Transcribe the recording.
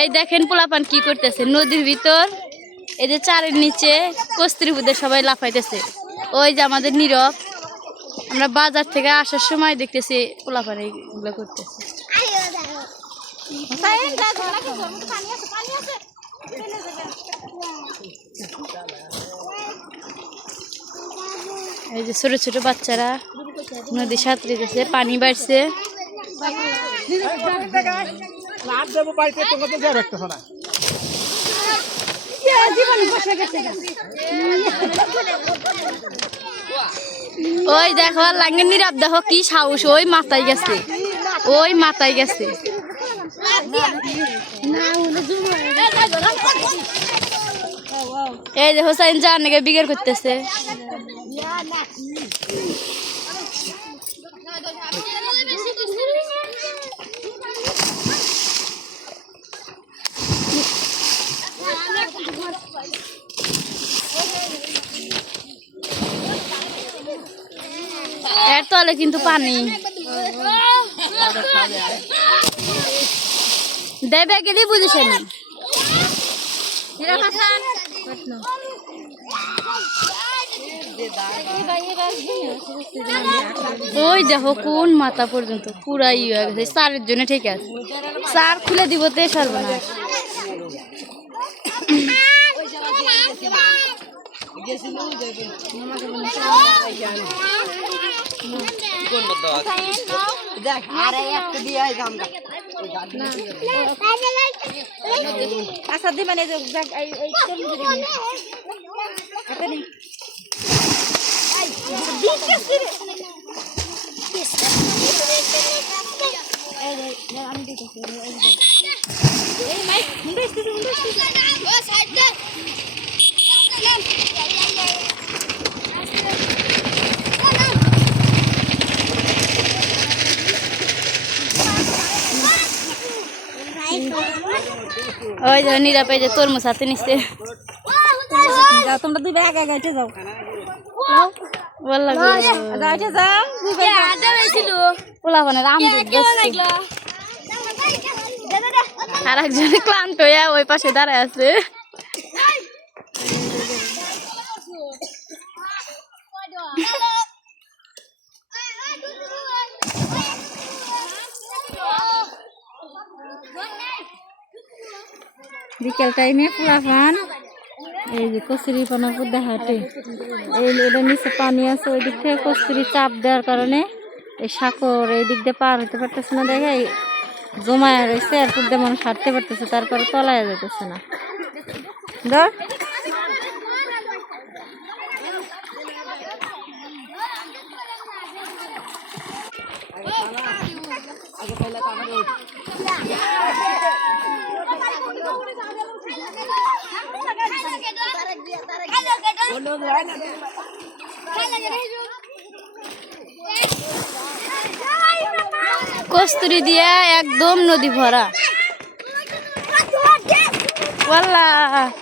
এই দেখেন পোলাপান কি করতেছে নদীর ভিতর, এই যে চারের নিচে কস্তুরী বুদের সবাই লাফাইতেছে। ওই যে আমাদের নীরব, আমরা বাজার থেকে আসার সময় দেখতেছি পোলাপান এইগুলো করতেছে। এই যে ছোট ছোট বাচ্চারা নদী সাঁতরিতেছে, পানি বাড়ছে। ওই দেখো লাঙ্গের নীরব, দেখো কি সাহস, ওই মাথায় গেছে, ওই মাথায় গেছে। এই যে হোসাইন জান নাকি বিগের করতেছে। এর তলে কিন্তু পানি দেবে গেলে বুঝেছেন। ওই দেখো কোন মাথা পর্যন্ত পুরাই হয়ে গেছে, চারের জন্য ঠিক আছে, চার খুলে দিব তে সর্বনাশ। ওই যে নীরব, এই যে তরমুজ হাতে নিচ্ছে। তোমরা দুই ভাই আগে গাইতে যাও, গাইতে যাও। পোলাপানের আম আর একজন ক্লান্ত হইয়া ওই পাশে দাঁড়ায় আছে। বিকেল টাইমে পোলাপান এই যে কচুরি পানা পুদ্দা হাটে, এটা নিচে পানি আছে, ওই দিক থেকে কচুরি চাপ দেওয়ার কারণে এই সাঁকর এই দিক দিয়ে পার হতে পারতেছে না, দেখে জমায় রয়েছে, আর পুদ্দা মানুষ হাঁটতে পারতেছে, তারপরে তলায় যেতেছে না। ধর কস্তুরি দিয়া একদম নদী ভরা। ওয়াল্লাহ